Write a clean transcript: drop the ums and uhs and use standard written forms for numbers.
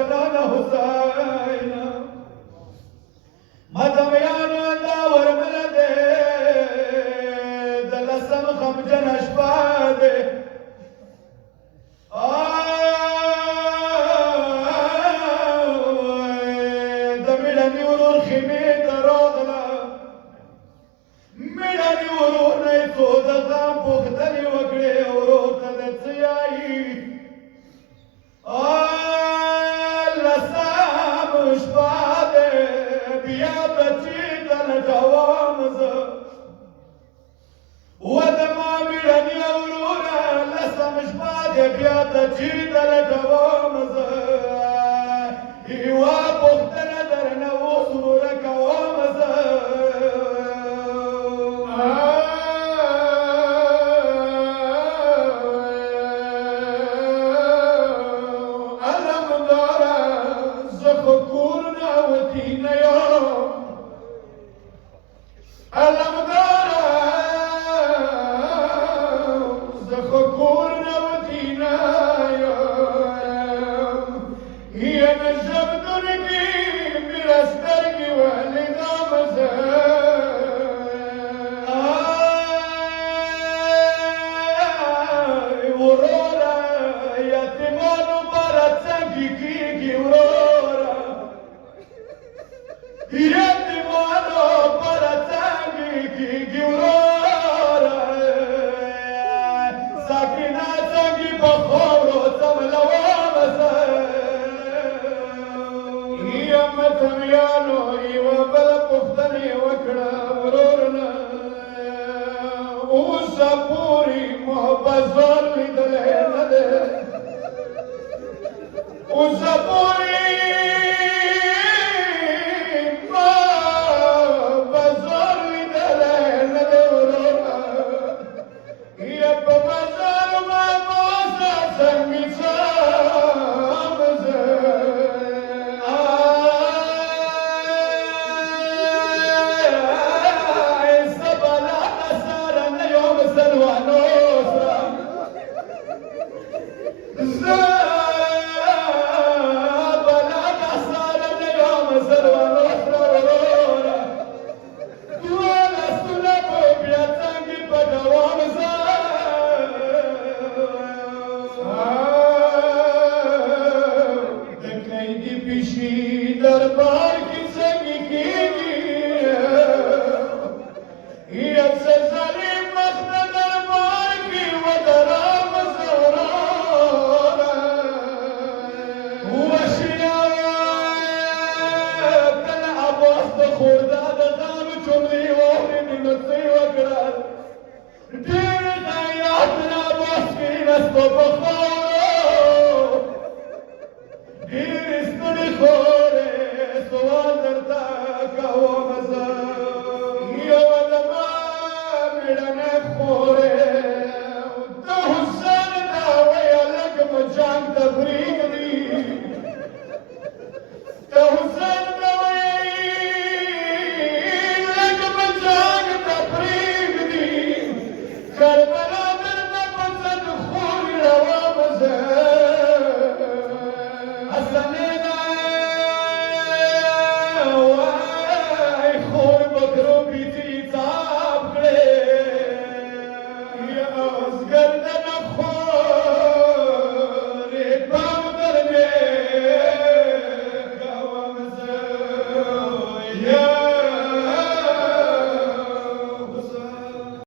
جنان حسین مدمیان داور ملده دلسم خمجن اشباده دمیلنی ورور خیمی دراغلا میلنی ورور نیتو دغام پختنی وکڑی ورور تدڅیائی لسام شپاده بیا بچی دل جوامز ودما میلنی ورور لسام شپاده بیا بچی دل جوامز ایوا پختن در نو سرور کوامز Here is the